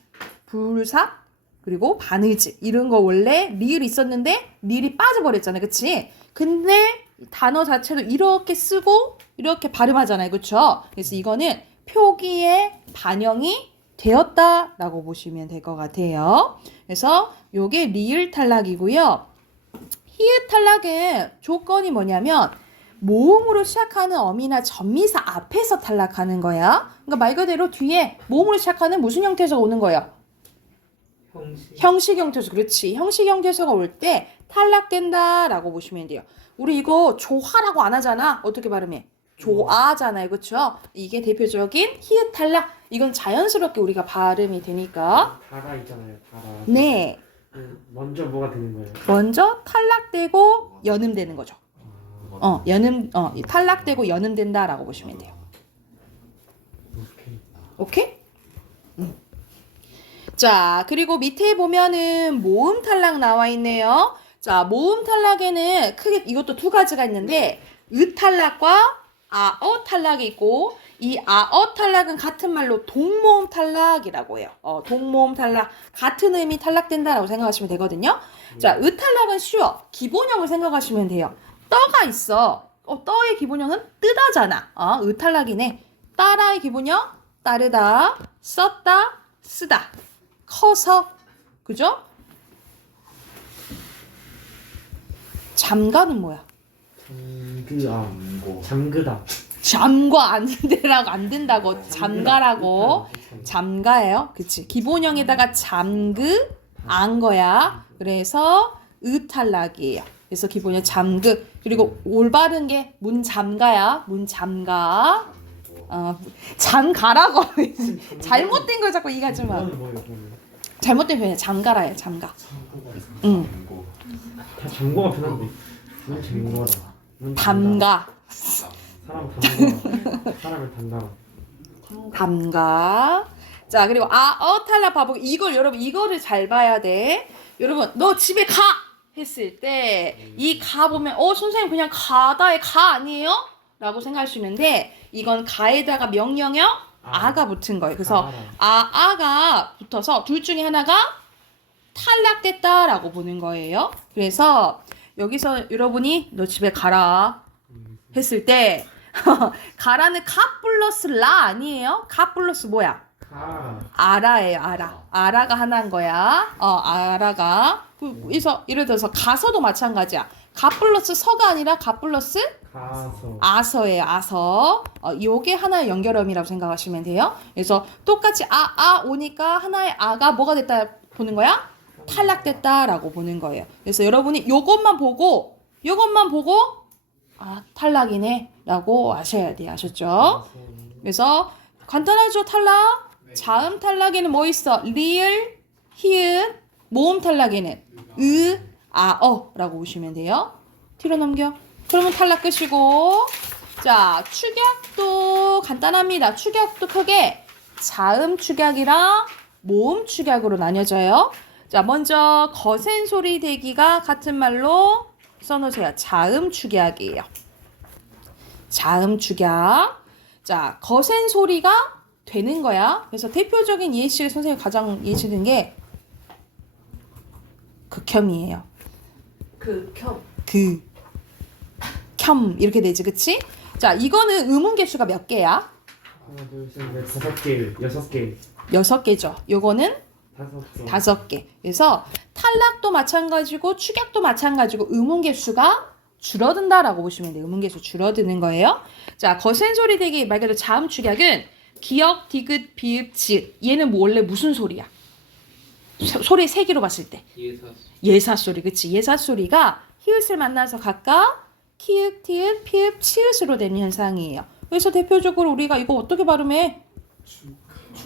불삭, 그리고 바느질 이런 거 원래 리을이 있었는데 리을이 빠져버렸잖아요. 그치? 근데 단어 자체도 이렇게 쓰고 이렇게 발음하잖아요. 그쵸? 그래서 이거는 표기에 반영이 되었다라고 보시면 될 것 같아요. 그래서 요게 리을 탈락이고요. 히읗 탈락은 조건이 뭐냐면 모음으로 시작하는 어미나 전미사 앞에서 탈락하는 거야. 그러니까 말 그대로 뒤에 모음으로 시작하는 무슨 형태에서 오는 거예요? 형식 형태에서. 그렇지. 형식 형태에서가 올 때 탈락된다라고 보시면 돼요. 우리 이거 조화라고 안 하잖아. 어떻게 발음해? 조아잖아요. 그렇죠? 이게 대표적인 히읗 탈락. 이건 자연스럽게 우리가 발음이 되니까. 달아 있잖아요. 달아. 네. 먼저 뭐가 되는 거예요? 먼저 탈락되고 연음되는 거죠. 탈락되고 연음된다라고 보시면 돼요. 오케이. 오케이? 자, 그리고 밑에 보면은 모음 탈락 나와 있네요. 자, 모음 탈락에는 크게 이것도 두 가지가 있는데 으 탈락과 아어 탈락이 있고 이 아어 탈락은 같은 말로 동모음 탈락이라고 해요. 동모음 탈락 같은 의미 탈락된다라고 생각하시면 되거든요. 자, 으 탈락은 쉬워. 기본형을 생각하시면 돼요. 떠가 있어. 떠의 기본형은 뜨다잖아. 으 탈락이네. 따라의 기본형 따르다, 썼다, 쓰다. 커서, 그죠? 잠가는 뭐야? 잠그다. 잠가 안 된다고 안 된다고 잠가라고 잠가예요. 그치? 기본형에다가 잠그 안 거야. 그래서 으 탈락이에요. 그래서 기본형 잠그. 그리고 올바른 게 문 잠가야. 문 잠가. 잠가라고. 잘못된 걸 자꾸 이해하지 마. 이거는 뭐예요? 그러면? 잘못된 표현이야. 잠가라예요. 잠가. 다 잠궈가 편한데. 문 잠궈라. 문 담가. 사람 담가라. 사람을 담가라. 담가. 자, 그리고 탈락 봐보고 이걸 여러분 이거를 잘 봐야 돼. 여러분 너 집에 가 했을 때 이 가 보면 선생님 그냥 가다의 가 아니에요? 라고 생각할 수 있는데 이건 가에다가 명령형 아가 붙은 거예요. 그래서 아가 붙어서 둘 중에 하나가 탈락됐다라고 보는 거예요. 그래서 여기서 여러분이 너 집에 가라 했을 때 가라는 가 플러스 라 아니에요? 가 플러스 뭐야? 아라예요. 아라가 하나인 거야. 아라가. 그래서 예를 들어서 가서도 마찬가지야. 가 플러스 서가 아니라 가 플러스 아서예요. 아서. 요게 하나의 연결음이라고 생각하시면 돼요. 그래서 똑같이 오니까 하나의 아가 뭐가 됐다 보는 거야? 탈락됐다라고 보는 거예요. 그래서 여러분이 요것만 보고 탈락이네 라고 아셔야 돼요. 아셨죠? 그래서 간단하죠. 탈락. 자음 탈락에는 뭐 있어? 리을, 히읗, 모음 탈락에는 으, 라고 보시면 돼요. 뒤로 넘겨. 그러면 탈락 끝이고. 자, 축약도 간단합니다. 축약도 크게 자음 축약이랑 모음 축약으로 나뉘어져요. 자, 먼저 거센 소리 대기가 같은 말로 써놓으세요. 자음 축약이에요. 자음 축약. 자, 거센 소리가 되는 거야. 그래서 대표적인 예시를 선생님이 가장 예시 든 게 극혐이에요. 켬 이렇게 되지, 그치? 자, 이거는 음운 개수가 몇 개야? 하나, 둘, 셋, 넷, 5개, 6개. 6개죠. 요거는 5개. 그래서 탈락도 마찬가지고 축약도 마찬가지고 음운 개수가 줄어든다라고 보시면 돼요. 음운 개수 줄어드는 거예요. 자, 거센 소리 대기 말 그대로 자음 축약은 기역, 디귿, 비읍, 지읒. 얘는 원래 무슨 소리야? 소리 세기로 봤을 때. 예사 소리. 그치? 예사 소리가 히읗을 만나서 각각 키읔, 티읕, 피읕, 치읓으로 되는 현상이에요. 그래서 대표적으로 우리가 이거 어떻게 발음해?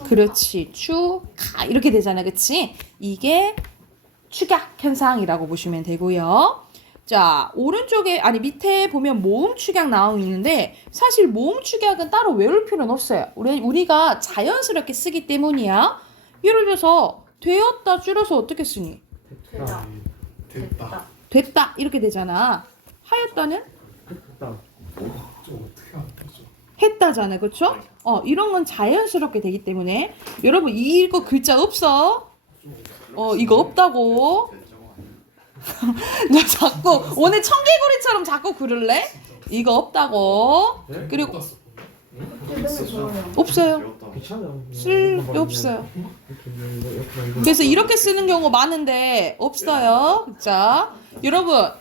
그렇지. 추가 이렇게 되잖아. 그치? 이게 축약 현상이라고 보시면 되고요. 자, 오른쪽에 밑에 보면 모음 축약 나오고 있는데 사실 모음 축약은 따로 외울 필요는 없어요. 우리가 자연스럽게 쓰기 때문이야. 예를 들어서 되었다 줄여서 어떻게 쓰니? 됐다. 됐다 이렇게 되잖아. 하였다는 했다. 좀 어떻게 하는 거죠? 했다잖아, 그렇죠? 이런 건 자연스럽게 되기 때문에 여러분 이거 글자 없어? 이거 없다고. 너 자꾸 오늘 청개구리처럼 자꾸 그럴래? 이거 없다고. 네? 그리고 맨날 좋아요. 없어요. 귀찮아요. 쓸 게 없어요. 이렇게 그래서 이렇게 쓰는 경우 많은데 없어요. 자, 여러분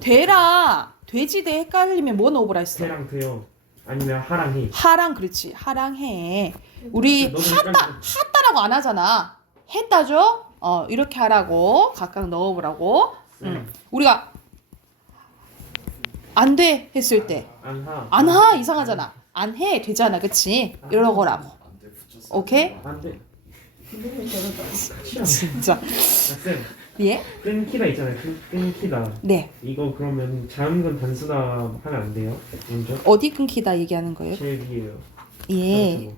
되랑 돼지대 헷갈리면 뭐 넣어보라 했어? 새랑 돼요. 아니면 하랑 해. 하랑 그렇지. 하랑 해. 우리 너도 하다라고 안 하잖아. 했다죠? 이렇게 하라고 각각 넣어보라고. 우리가 안 돼 했을 때 안하. 안 하 이상하잖아. 안 해 되잖아, 그치? 이러거라고. 오케이? 안돼. 진짜. 쌤 예? 끊기다 있잖아요. 끊기다. 네. 이거 그러면 자음근 단수다 하면 안 돼요? 먼저 어디 끊기다 얘기하는 거예요? 제일 위에요. 예.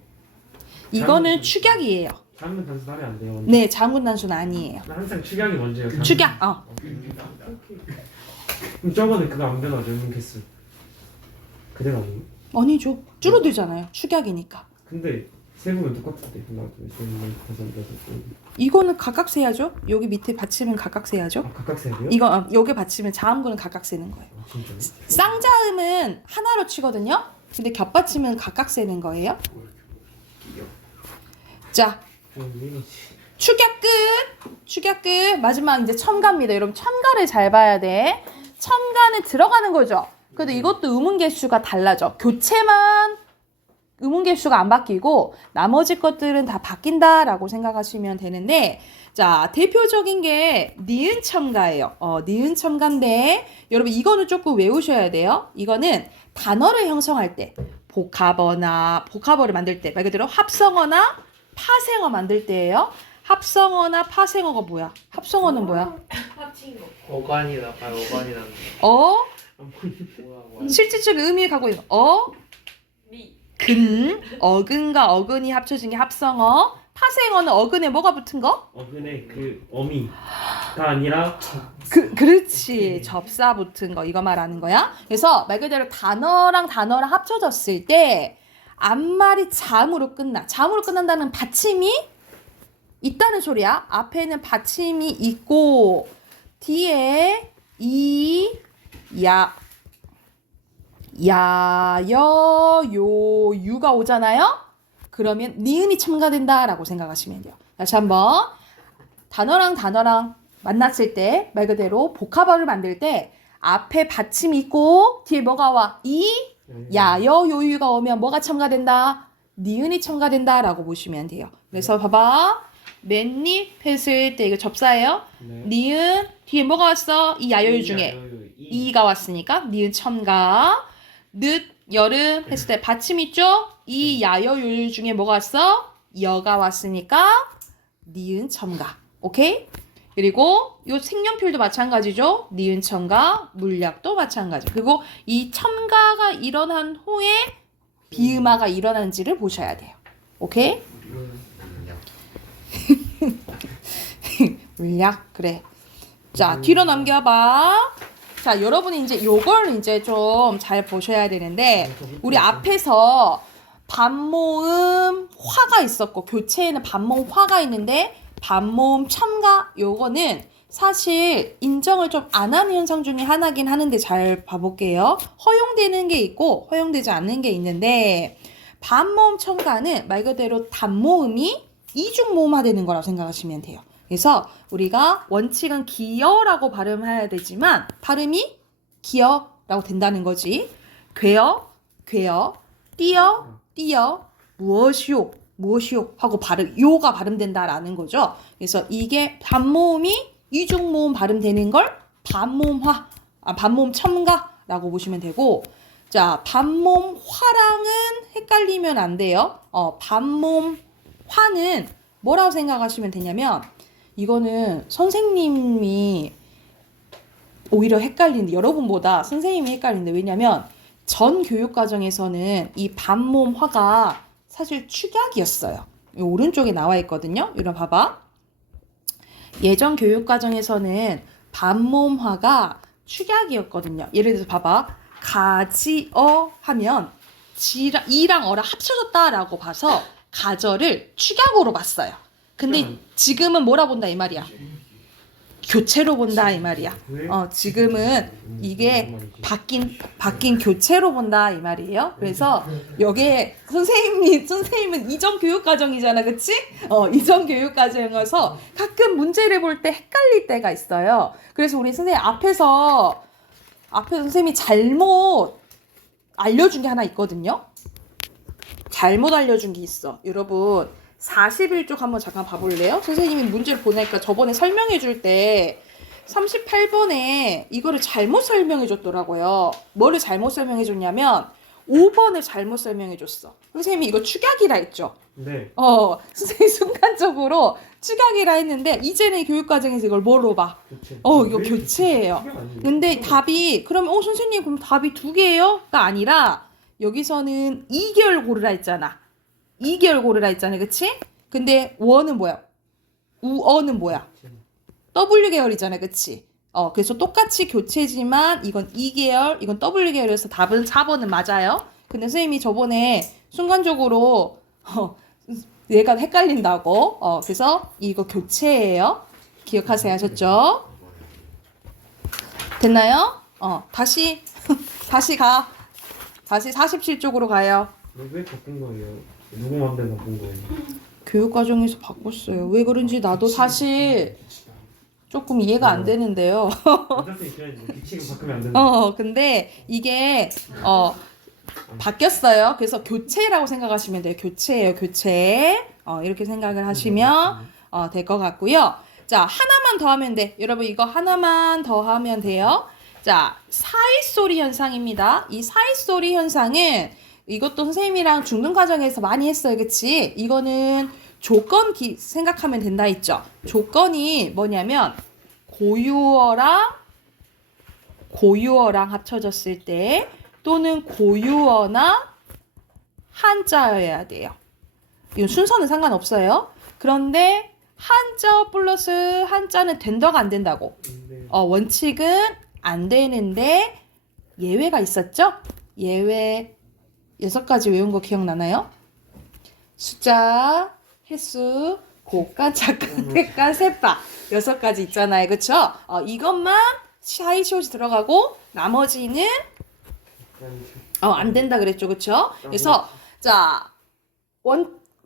이거는 축약이에요. 자음근 단수 하면 안 돼요. 먼저. 네, 자음근 단수는 아니에요. 항상 축약이 먼저예요. 자음근. 축약. 그럼 저거는 그거 안 변하죠. 음개수. 그대로 아니에요? 아니죠. 줄어들잖아요. 축약이니까. 근데 세부는 똑같은데 하나 둘셋넷 다섯 여섯 일곱. 이거는 각각 세야죠. 여기 밑에 받침은 각각 세야죠. 각각 세야 돼요? 이거 여기 받침은 자음근은 각각 세는 거예요. 진짜요? 쌍자음은 하나로 치거든요. 근데 겹받침은 각각 세는 거예요. 자, 축약 끝. 축약 끝. 마지막 이제 첨가입니다. 여러분 첨가를 잘 봐야 돼. 첨가는 들어가는 거죠. 근데 이것도 음운 개수가 달라져. 교체만 음운 개수가 안 바뀌고 나머지 것들은 다 바뀐다라고 생각하시면 되는데, 자, 대표적인 게 니은 첨가예요. 니은 첨가인데 여러분 이거는 조금 외우셔야 돼요. 이거는 단어를 형성할 때 복합어를 만들 때 말 그대로 합성어나 파생어 만들 때예요. 합성어나 파생어가 뭐야? 합성어는 뭐야? 합친 거. 어간이다. 어간이라는 뭐야. 실질적 의미를 갖고 있는 리. 어근과 어근이 합쳐진 게 합성어. 파생어는 어근에 뭐가 붙은 거? 어근에 그 어미가 아니라 그렇지. 접사 붙은 거 이거 말하는 거야. 그래서 말 그대로 단어랑 단어랑 합쳐졌을 때 앞말이 자음으로 끝나. 자음으로 끝난다는 받침이 있다는 소리야. 앞에는 받침이 있고 뒤에 유가 오잖아요. 그러면 니은이 첨가된다라고 생각하시면 돼요. 다시 한번 단어랑 단어랑 만났을 때 말 그대로 복합어를 만들 때 앞에 받침이 있고 뒤에 뭐가 와? 요유가 오면 뭐가 첨가된다? 니은이 첨가된다라고 보시면 돼요. 그래서 봐봐. 맨입 했을 때 이거 접사예요. 네. 니은 뒤에 뭐가 왔어? 이 야요유 중에 이가 왔으니까 니은 첨가. 늦 여름 했을 때 받침 있죠? 이 야요유 중에 뭐가 왔어? 여가 왔으니까 니은 첨가. 오케이? 그리고 요 색연필도 마찬가지죠. 니은 첨가, 물약도 마찬가지. 그리고 이 첨가가 일어난 후에 비음화가 일어난지를 보셔야 돼요. 오케이? 물약 그래. 자, 뒤로 넘겨봐. 자, 여러분이 이제 요걸 이제 좀 잘 보셔야 되는데, 우리 앞에서 반모음 화가 있었고 교체에는 반모음 화가 있는데 반모음 첨가 요거는 사실 인정을 좀 안 하는 현상 중에 하나긴 하는데 잘 봐볼게요. 허용되는 게 있고 허용되지 않는 게 있는데, 반모음 첨가는 말 그대로 단모음이 이중모음화되는 거라고 생각하시면 돼요. 그래서 우리가 원칙은 기어라고 발음해야 되지만 발음이 기어라고 된다는 거지. 괴어, 띄어, 무엇이요 하고 요가 발음된다라는 거죠. 그래서 이게 반모음이 이중모음 발음되는 걸 반모음 첨가라고 보시면 되고, 자, 반모음 화랑은 헷갈리면 안 돼요. 반모음 화는 뭐라고 생각하시면 되냐면, 이거는 선생님이 오히려 헷갈리는데, 여러분보다 선생님이 헷갈리는데, 왜냐면 전 교육과정에서는 이 반모음 화가 사실 축약이었어요. 이 오른쪽에 나와 있거든요. 이거 봐봐. 예전 교육과정에서는 반모음 화가 축약이었거든요. 예를 들어서 봐봐. 가지어 하면 이랑 어랑 합쳐졌다라고 봐서 가저를 축약으로 봤어요. 근데 지금은 뭐라 본다 이 말이야? 교체로 본다 이 말이야. 지금은 이게 바뀐 교체로 본다 이 말이에요. 그래서 여기에 선생님은 이전 교육 과정이잖아, 그치? 이전 교육 과정에서 가끔 문제를 볼 때 헷갈릴 때가 있어요. 그래서 우리 선생님 앞에서 선생님이 잘못 알려준 게 하나 있거든요. 잘못 알려준 게 있어. 여러분 41쪽 한번 잠깐 봐볼래요? 선생님이 문제를 보내니까 저번에 설명해 줄 때 38번에 이거를 잘못 설명해 줬더라고요. 뭐를 잘못 설명해 줬냐면 5번을 잘못 설명해 줬어. 선생님이 이거 축약이라 했죠? 네. 선생님이 순간적으로 축약이라 했는데 이제는 교육과정에서 이걸 뭐로 봐? 교체. 이거 교체예요. 근데 답이 그러면 선생님 그럼 답이 두 개예요?가 아니라 여기서는 2개월 고르라 했잖아. 2개월 고르라 했잖아, 그치? 근데 우어는 뭐야? 우어는 뭐야? W 계열이잖아, 그치? 그래서 똑같이 교체지만 이건 2계열, 이건 W 계열이어서 답은 4번은 맞아요. 근데 선생님이 저번에 순간적으로 얘가 헷갈린다고. 그래서 이거 교체예요. 기억하세요, 하셨죠? 됐나요? 다시 가. 다시 47쪽으로 가요. 왜 바꾼 거예요? 누구 맘대로 바꾼 거예요? 교육과정에서 바꿨어요. 왜 그런지 나도 사실 조금 이해가 안 되는데요. 원장님이 그냥 규칙을 바꾸면 안 되는 근데 이게 바뀌었어요. 그래서 교체라고 생각하시면 돼요. 교체예요, 교체. 이렇게 생각을 하시면 될 것 같고요. 자, 하나만 더 하면 돼. 여러분 이거 하나만 더 하면 돼요. 자, 사이소리 현상입니다. 이 사이소리 현상은 이것도 선생님이랑 중등 과정에서 많이 했어요. 그치? 이거는 조건 생각하면 된다 했죠. 조건이 뭐냐면 고유어랑 합쳐졌을 때 또는 고유어나 한자여야 돼요. 이건 순서는 상관없어요. 그런데 한자 플러스 한자는 된다가 안 된다고. 원칙은 안 되는데 예외가 있었죠? 예외 6가지 외운 거 기억나나요? 숫자, 횟수, 곡간, 작간, 택간, 세파 6가지 있잖아요. 그쵸? 이것만 샤이쇼시 들어가고 나머지는 안 된다 그랬죠. 그쵸? 그래서 자,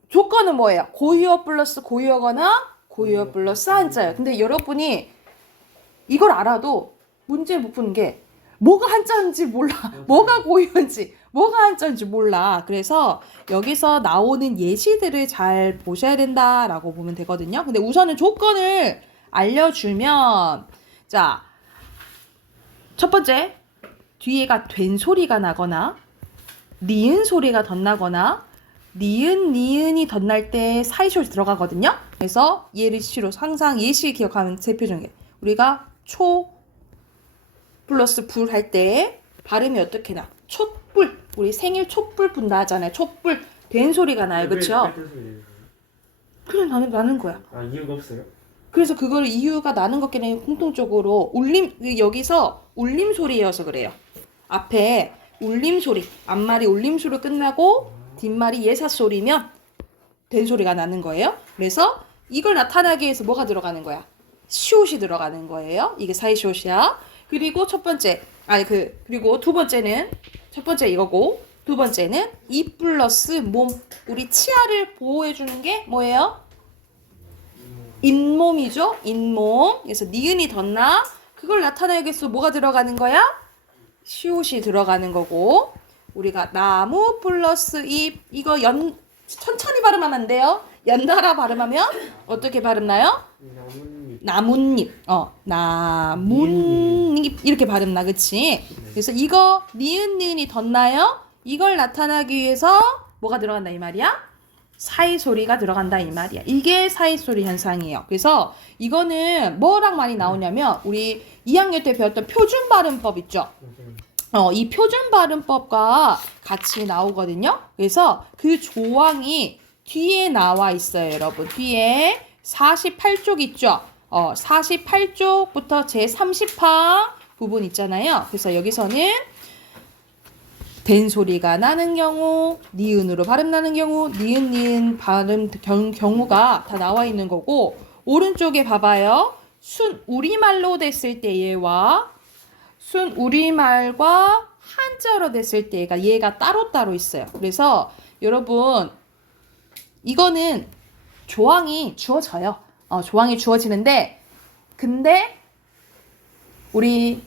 조건은 뭐예요? 고유어 플러스 고유어거나 고유어 플러스 한자예요. 근데 여러분이 이걸 알아도 문제 못 푸는 게 뭐가 한자인지 몰라. 뭐가 고유어인지, 뭐가 한자인지 몰라. 그래서 여기서 나오는 예시들을 잘 보셔야 된다라고 보면 되거든요. 근데 우선은 조건을 알려주면 자, 첫 번째 뒤에가 된 소리가 나거나 니은 소리가 덧나거나 니은이 덧날 때 사이쇼시 들어가거든요. 그래서 예시로 항상 예시 기억하면 대표적인 게 우리가 초 플러스 불 할 때 발음이 어떻게 나? 촛불. 우리 생일 촛불 분다 하잖아요. 촛불. 된 소리가 나요. 그쵸? 그냥 나는 거야. 이유가 없어요? 그래서 그거를 이유가 나는 것끼리 공통적으로 여기서 울림 소리여서 그래요. 앞에 울림 소리, 앞말이 울림 소리로 끝나고 뒷말이 예사 소리면 된 소리가 나는 거예요. 그래서 이걸 나타나기 위해서 뭐가 들어가는 거야? 시옷이 들어가는 거예요. 이게 사이시옷이야. 그리고 그리고 두 번째는 첫 번째 이거고 두 번째는 이 플러스 몸. 우리 치아를 보호해 주는 게 뭐예요? 잇몸이죠. 잇몸. 그래서 니은이 덧나 그걸 나타내기 위해서 뭐가 들어가는 거야? 시옷이 들어가는 거고 우리가 나무 플러스 잎 이거 천천히 발음하면 안 돼요. 연달아 발음하면 어떻게 발음나요? 나뭇잎. 나뭇잎 이렇게 발음나. 그치? 그래서 이거 니은이 덧나요? 이걸 나타나기 위해서 뭐가 들어간다 이 말이야? 사이 소리가 들어간다 이 말이야. 이게 사이 소리 현상이에요. 그래서 이거는 뭐랑 많이 나오냐면 우리 2학년 때 배웠던 표준 발음법 있죠? 이 표준 발음법과 같이 나오거든요. 그래서 그 조항이 뒤에 나와 있어요, 여러분. 뒤에 48쪽 있죠? 48쪽부터 제30항 부분 있잖아요. 그래서 여기서는 된 소리가 나는 경우, 니은으로 발음 나는 경우, 니은 발음 경우가 다 나와 있는 거고, 오른쪽에 봐봐요. 순 우리말로 됐을 때와 순 우리말과 한자로 됐을 때가 얘가 따로따로 있어요. 그래서 여러분 이거는 조항이 주어져요. 조항이 주어지는데 근데 우리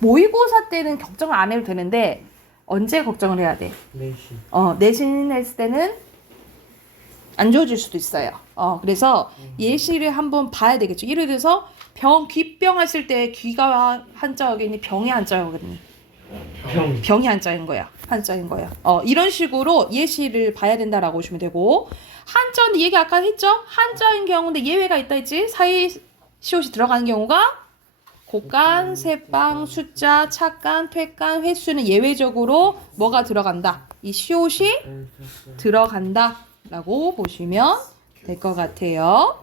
모의고사 때는 걱정을 안 해도 되는데 언제 걱정을 해야 돼? 내신. 내신 했을 때는 안 좋아질 수도 있어요. 그래서 예시를 한번 봐야 되겠죠. 예를 들어서 귀병 하실 때 귀가 한자어겠니? 병이 한자어겠니? 병이 한자인 거야. 한자인 거야. 이런 식으로 예시를 봐야 된다라고 보시면 되고 한자인데 얘기 아까 했죠? 한자인 경우인데 예외가 있다 했지? 사이 시옷이 들어가는 경우가 곡간, 세방, 숫자, 착간, 퇴간, 횟수는 예외적으로 뭐가 들어간다? 이 시옷이 들어간다 라고 보시면 될 것 같아요.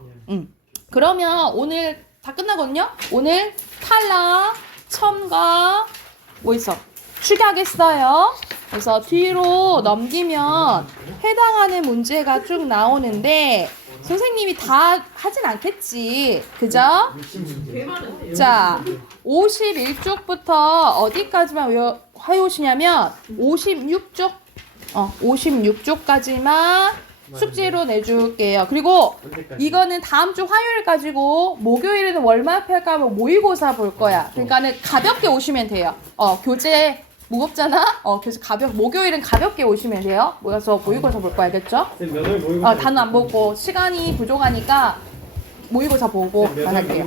그러면 오늘 다 끝나거든요. 오늘 탈락, 첨가 뭐 있어? 추격했어요. 그래서 뒤로 넘기면 해당하는 문제가 쭉 나오는데 선생님이 다 하진 않겠지. 그죠? 자, 51쪽부터 어디까지만 해오시냐면 56쪽 56쪽까지만 숙제로 내줄게요. 그리고 이거는 다음 주 화요일 가지고 목요일에는 월말표 할까 하면 모의고사 볼 거야. 그러니까는 가볍게 오시면 돼요. 교재 무겁잖아? 그래서 목요일은 가볍게 오시면 돼요. 모여서 모의고사 볼 거야, 알겠죠? 몇월 모의고사? 단어 안 보고 시간이 부족하니까 모의고사 보고 안 할게요.